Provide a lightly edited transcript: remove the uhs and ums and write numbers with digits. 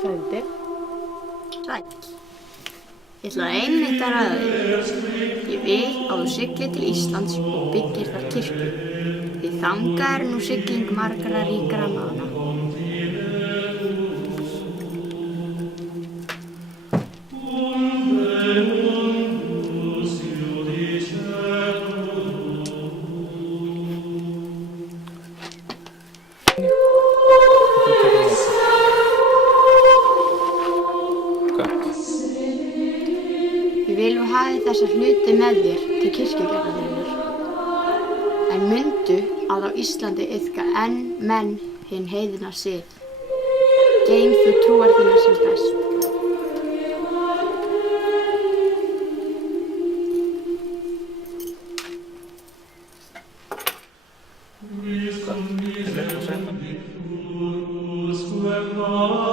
Frændi. Sæll. Ég ætla einmitt að ræða þig. Ég vil að þú siglir til Íslands og byggir þar kirkju. Því þangað er nú sigling margra ríkra manna. Ég vil þú hafi þessa hluti með þér til kirkjugerðarinnar. En mundu að á Íslandi iðka enn menn hinn heiðna sið. Geym þú trúar þínar sem best. Hvað?